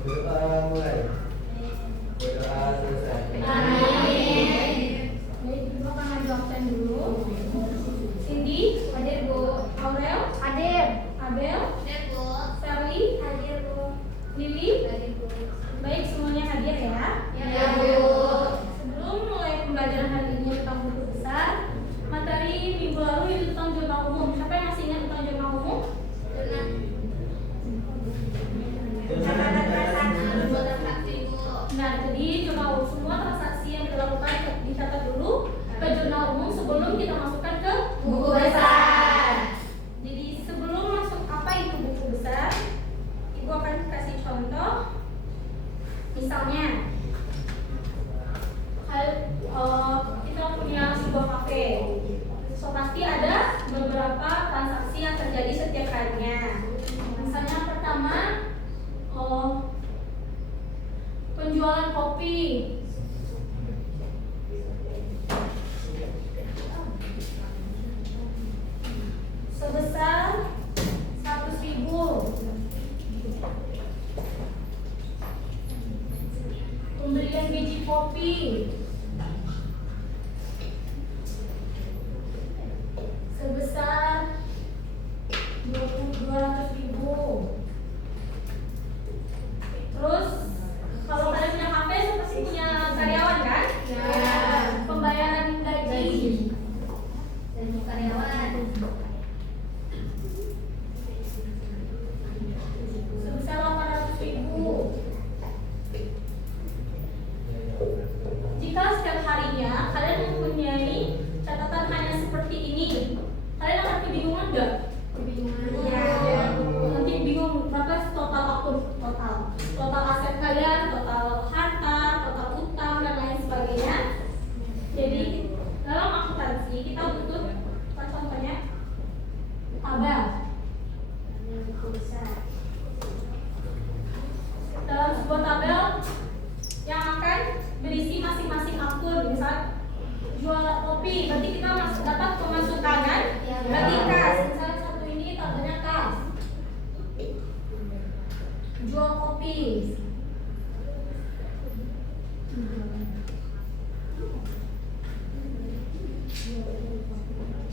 Berdoa mulai. Berdoa selesai. Amin. Baik, Ibu akan maju absen dulu. Cindy, hadir Bu. Aurel, hadir. Abel, hadir Bu. Sally, hadir Bu. Lili, hadir Bu. Baik, semuanya hadir ya. Ya Bu. Sebelum mulai pembelajaran hari ini tentang buku besar, materi minggu lalu itu tentang zona umum. Siapa yang masih ingat tentang zona umum? Nah, jadi zona umum semua transaksi yang kita lakukan dicatat dulu ke zona umum sebelum kita masukkan ke buku besar. Jadi sebelum masuk apa itu buku besar, Ibu akan kasih contoh. Misalnya, kita punya sebuah kafe. So pasti ada beberapa transaksi yang terjadi setiap harinya. Misalnya pertama, penjualan kopi. Sebesar 100.000. Pembelian biji kopi sebesar 200.000. Terus kalau kalian punya kafe pasti punya karyawan kan? Ya. Pembayaran gaji dan karyawan sebesar 800.000. Jika setiap harinya kalian mempunyai catatan hanya seperti ini, kalian akan kebingungan nggak? Kebingungan. Ya. Nanti bingung berapa total akun, total aset kalian, total harta, total utang dan lain sebagainya. Jadi dalam akuntansi kita butuh apa contohnya? Tabel. Dalam sebuah tabel yang akan berisi masing-masing akun. Misal jual kopi, berarti kita dapat pemasukan kan? Berarti kas. Misalnya satu ini tabelnya kas. Jual kopi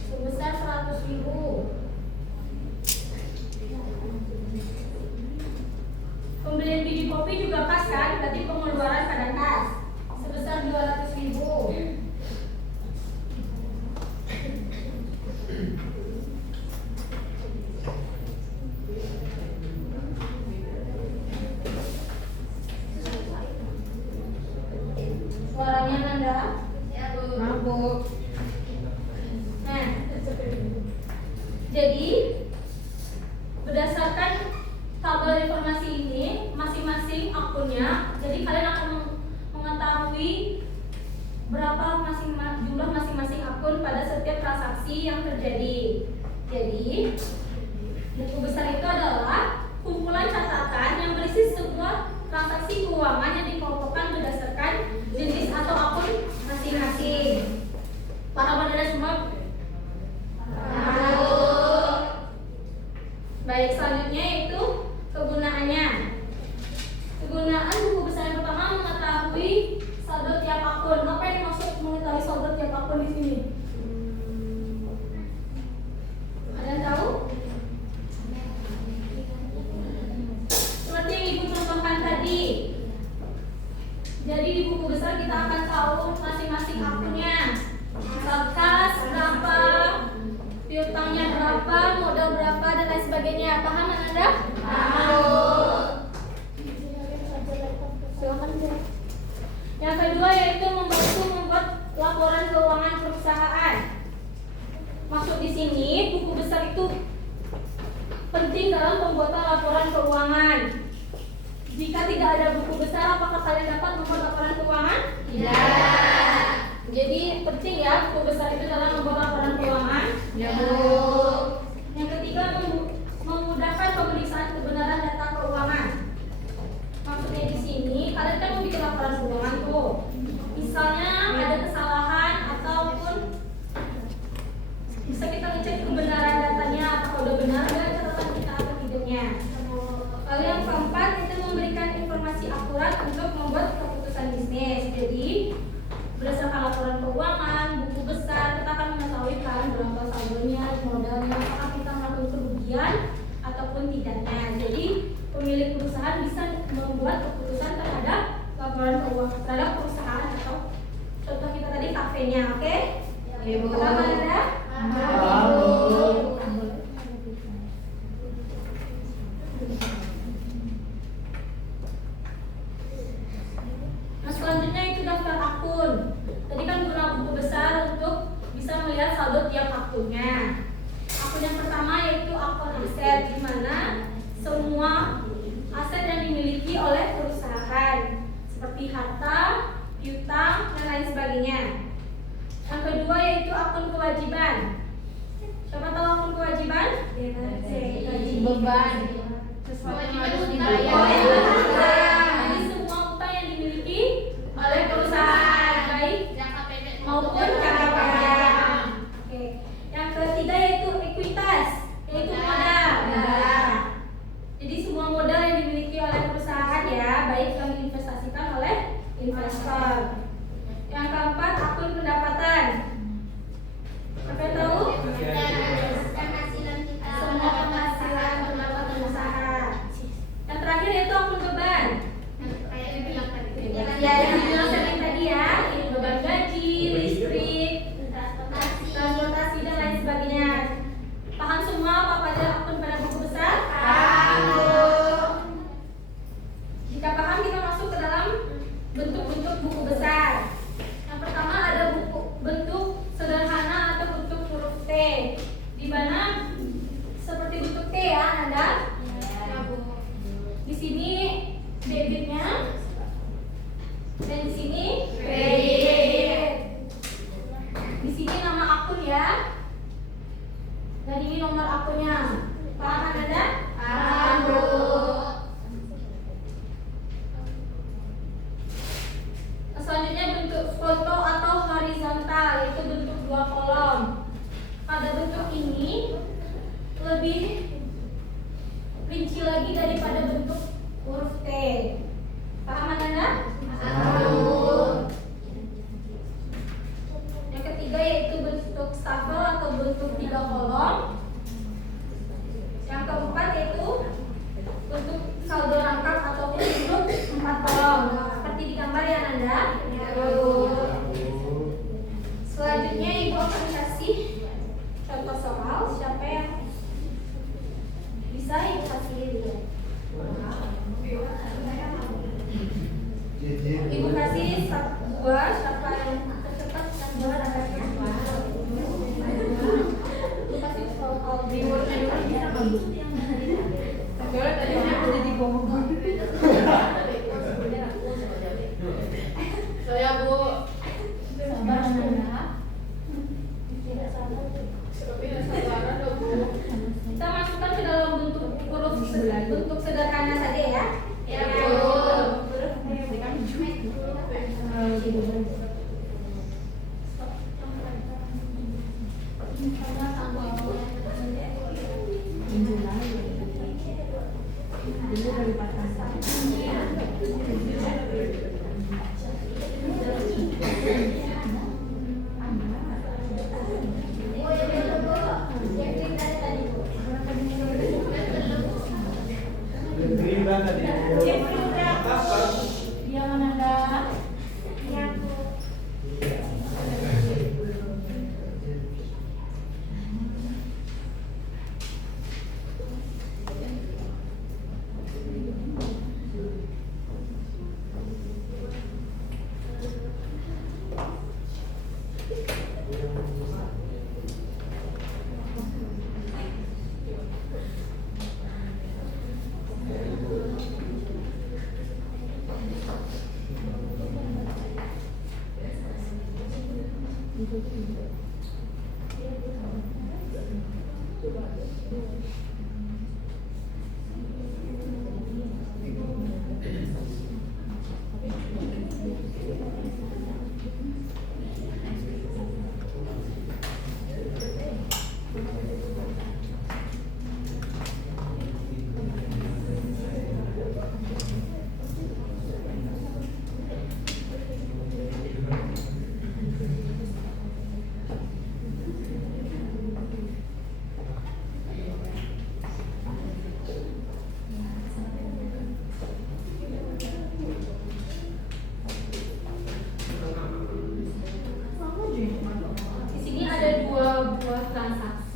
sebesar 100.000. Pembelian biji kopi juga kas kan? Berarti pengeluaran pada kas sebesar 200.000. Suaranya Nanda? Ya Bu. Mabuk. Nah, jadi berdasarkan tabel informasi ini masing-masing akunnya, jadi kalian akan mengetahui berapa jumlah masing-masing akun pada setiap transaksi yang terjadi. Jadi buku besar itu adalah kumpulan catatan yang berisi sebuah transaksi keuangan yang dikelompokkan berdasarkan jenis atau akun masing-masing. Para pendengar semua tahu. Baik, selanjutnya yaitu kegunaannya. Kegunaan buku besar yang pertama mengetahui saldo tiap akun. Apa yang dimaksud mengetahui saldo tiap akun di sini? Ada yang tahu? Seperti yang Ibu contohkan tadi, terhadap modalnya, apakah kita melakukan kerugian ataupun tidaknya. Jadi pemilik perusahaan bisa membuat keputusan terhadap laporan keuangan terhadap perusahaan atau contoh kita tadi kafenya, oke? Ibu. Pertama ada Nah, selanjutnya itu daftar akun. Tadi kan guna buku besar untuk bisa melihat saldo tiap akunnya. Akun yang pertama yaitu akun aset, di mana semua aset yang dimiliki oleh perusahaan seperti harta, piutang, dan lain sebagainya. Yang kedua yaitu akun kewajiban. Siapa tahu akun kewajiban? Beban. Sesuatu yang harus dibayar. Jadi semua utang yang dimiliki oleh perusahaan, baik maupun jangka panjang. Oke. Yang ketiga yaitu ekuitas, yaitu modal. Jadi semua modal yang dimiliki oleh perusahaan ya, baik yang diinvestasikan oleh investor. Yang keempat akun pendapatan. Siapa yang tahu? Semua penghasilan pendapatan usaha. Yang terakhir yaitu akun beban. Ya, yang dibilang sering tadi ya, ini beban gaji, listrik, transportasi dan lain sebagainya. Paham semua apa aja akun pada buku besar? Jika paham, kita masuk ke dalam bentuk-bentuk buku besar. Yang pertama ada buku bentuk sederhana atau bentuk huruf T, di mana seperti bentuk T ya, Anda. Di sini debitnya dan di sini kredit. Di sini nama akun ya, dan ini nomor akunnya. Paham Anda? Paham, Bu. Selanjutnya bentuk foto atau horizontal, yaitu bentuk dua kolom. Pada bentuk ini lebih rinci lagi daripada bentuk huruf T. Paham Anda? Yang ketiga yaitu bentuk stafel atau bentuk tiga kolom. Yang keempat yaitu bentuk saldo rangkap ataupun bentuk empat kolom, seperti di gambar ya Anda. Selanjutnya Ibu akan kasih contoh soal. Siapa yang bisa Ibu kasih dulu? Ibu kasih dua. Siapa yang tercepat yang dua ada dua. Ibu kasih soal bisa nggak? Soalnya tadi aku jadi bohong. Saya Bu. Sabar Anda. Kita masukkan ke dalam bentuk huruf bentuk sederhana saja ya. Ya, Bu. Dia Anda.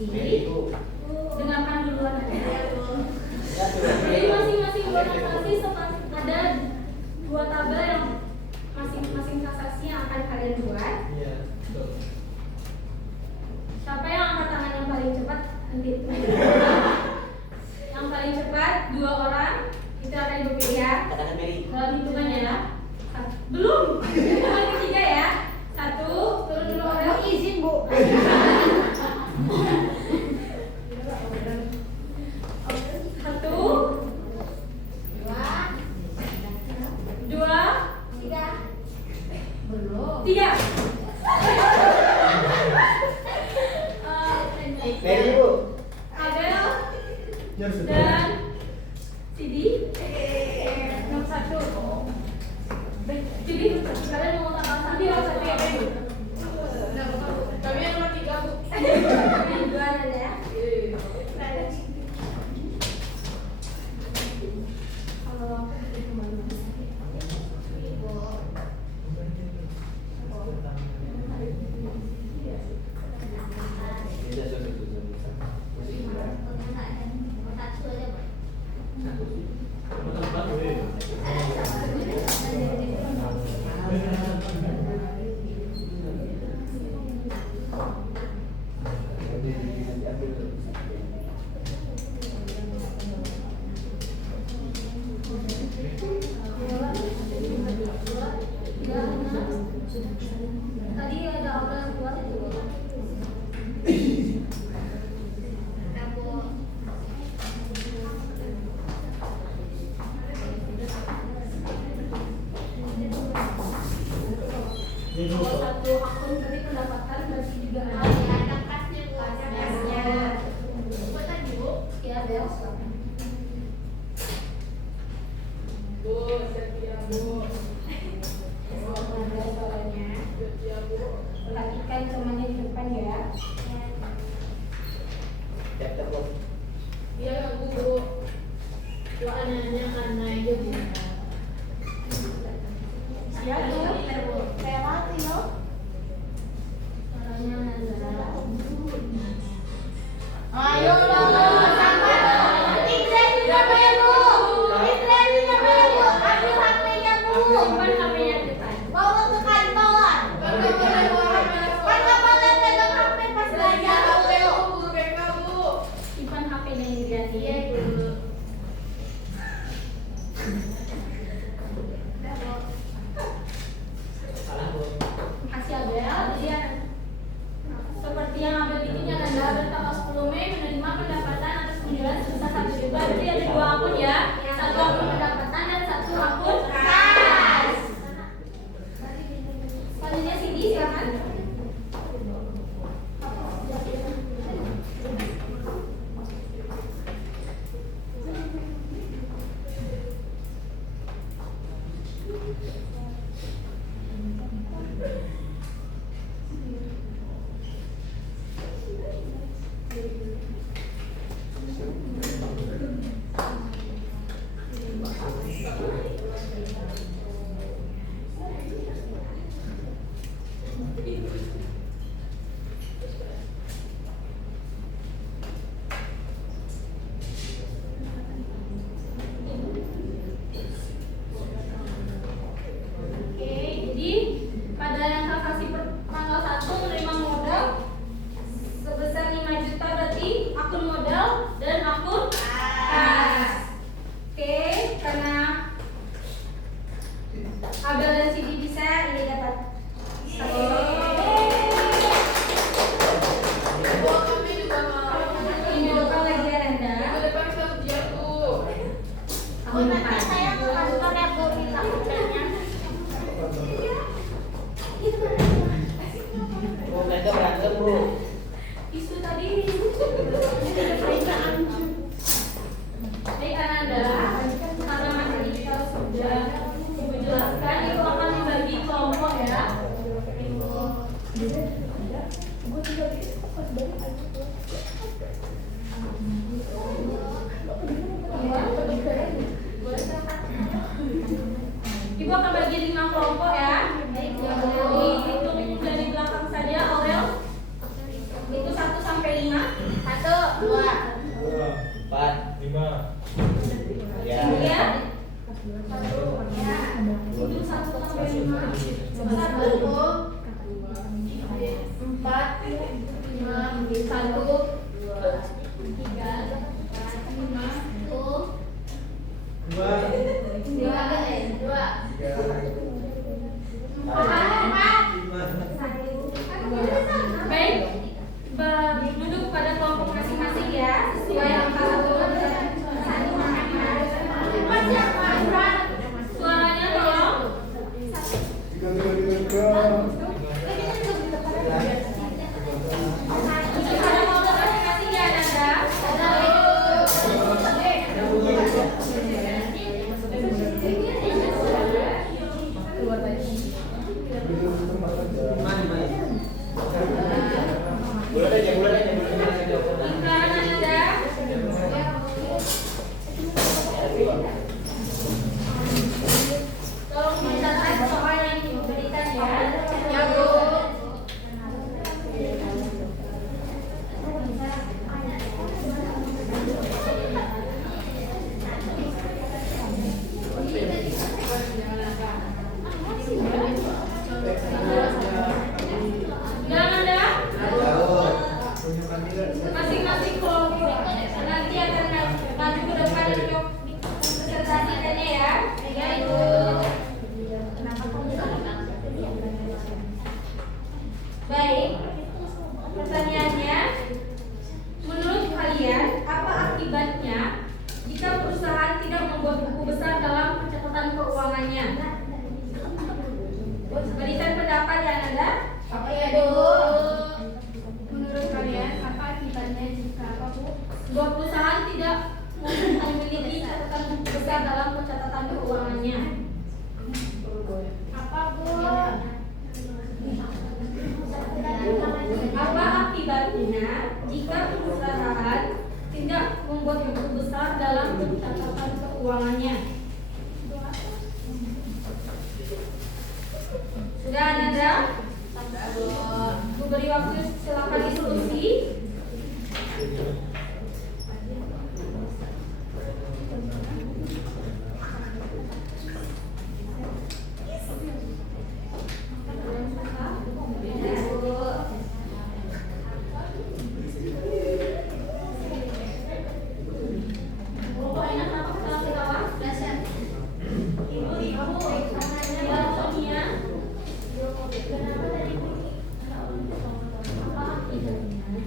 transaksi. Dengarkan duluan aja. Jadi masing-masing dua transaksi ada dua tabel yang masing-masing transaksi yang akan kalian buat. Iya, betul. Siapa yang angkat tangan yang paling cepat? Nanti. Yang paling cepat 2 orang itu akan ibu pilih ya. Katakan Mary. Dalam hitungannya ya. Belum. Hitungan ketiga ya. 1, turun dulu orang. Izin Bu. 3. Mary Bu. Abel Ya, sudah. dan Sidi. Nomor 1. Jadi kalian mau tambah satu atau satu ya? Kami yang nomor 3 Bu. Dua aja ya. Tadi ada orang keluar itu. Kalau satu akun berarti pendapatan berarti juga ada kasnya Bu. Buat tadi Bu. Ya Bel. Bu, setia Bu. Ada suaranya. Setia Bu. Perhatikan temannya di depan ya. Chapter Bu. Iya Bu. Doanya karena aja Bu. Siap Bu. Saya mati loh. Suaranya adalah Ayo dong, sama dong. Iklan juga bayar Bu. Iklan juga bayar Bu. Ambil HP-nya Bu. simpan HP-nya di depan. Bawa ke kantor. Kan nggak boleh pegang HP pas belajar Bu. Guru BK Bu. Simpan HP-nya yang dilihat. Iya Bu. Salah Bu. Makasih Abel. Jadi seperti yang Abel bikin ya Anda tanggal 10 Mei menerima pendapatan atas penjualan sebesar 1 juta. Jadi ada 2 akun ya. Satu akun pendapatan dan satu akun kas. Selanjutnya Sidi silakan. Oke, jadi pada yang transaksi tanggal 1 menerima modal sebesar 5 juta berarti akun modal dan akun kas. Oke, karena Abel dan Sidi bisa, ini dapat satu. Bu, kami juga mau. Ini lupa lagi Anda. Minggu depan kita ujian Bu. Tahun depan. Saya ke kantor ya Bu, minta HP-nya. Bu, mereka berantem Bu. Isu tadi. Baik Anda, karena materi kita sudah menjelaskan, itu akan dibagi kelompok ya. Ibu akan bagi 5 kelompok ya. Dihitung dari belakang saja Aurel. Itu 1 sampai 5. Itu 1 sampai 5. 1, 4, 5, 1, 2, 3, 5, 2, 2, 3, 5. Baik, duduk pada kelompok masing-masing ya, sesuai angka 1. Suaranya tolong. Duduk pada kelompok masing-masing ya, Nanda. Bulan aja. Bukan, Nanda. Tolong dicatat soal yang diberikan ya. Ya, Bu. Udah, Nanda? Masing-masing kelompok nanti akan maju ke depan untuk presentasikannya ya. Ya, Ibu. Baik. Pertanyaannya, menurut kalian apa akibatnya jika perusahaan tidak membuat buku besar dalam pencatatan keuangannya? Berikan pendapat ya, Nanda. Apa ya, Bu? Menurut kalian apa akibatnya jika apa, Bu? Sebuah perusahaan tidak memiliki catatan buku besar dalam pencatatan keuangannya. Apa, Bu? Apa akibatnya jika perusahaan tidak membuat buku besar dalam pencatatan keuangannya? Sudah, Nanda? Bu beri waktu, silakan diskusi.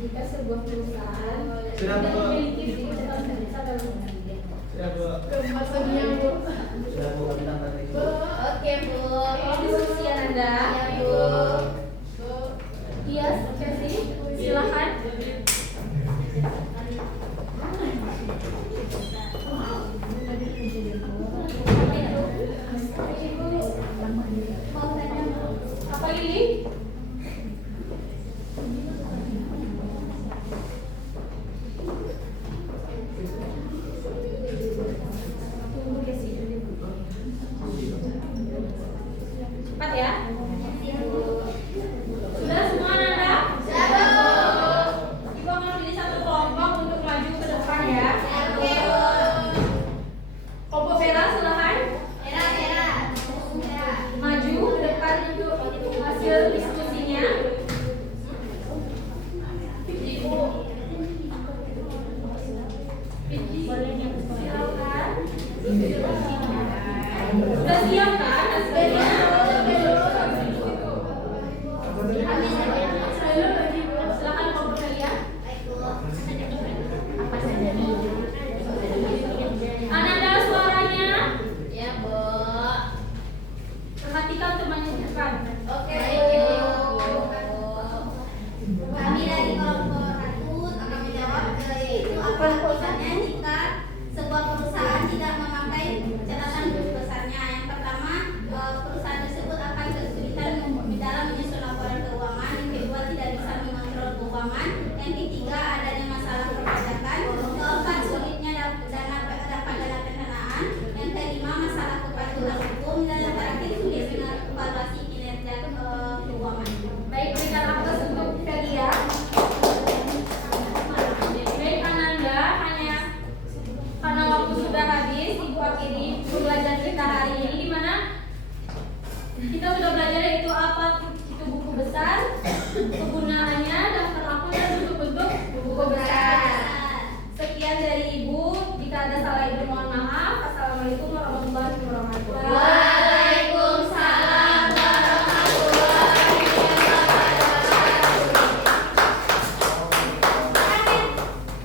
Jika sebuah perusahaan Sudah, tidak Bu. memiliki buku catatan besar dalam Ya, Bu. Maksudnya, Bu. Sudah Bu, kami tambah lagi. Oke, Bu. Tolong diskusi ya, Nanda. Ya, Bu. Iya, Chelsea, silakan. Apa ini? Cepat ya. Sudah semua, Nanda? Ibu akan pilih satu kelompok untuk maju ke depan ya. Kelompok merah silahkan maju ke depan untuk hasil diskusinya. Silakan. Sudah siap kan hasilnya? Silakan kelompok kalian. Ananda suaranya. Ya, Bu. Perhatikan temannya di depan. Oke, kami dari kelompok 1 akan menjawab yaitu apa akibatnya jika sebuah perusahaan tidak memakai catatan buku besarnya. Yang pertama, perusahaan kita sudah belajar itu apa itu buku besar, kegunaannya dan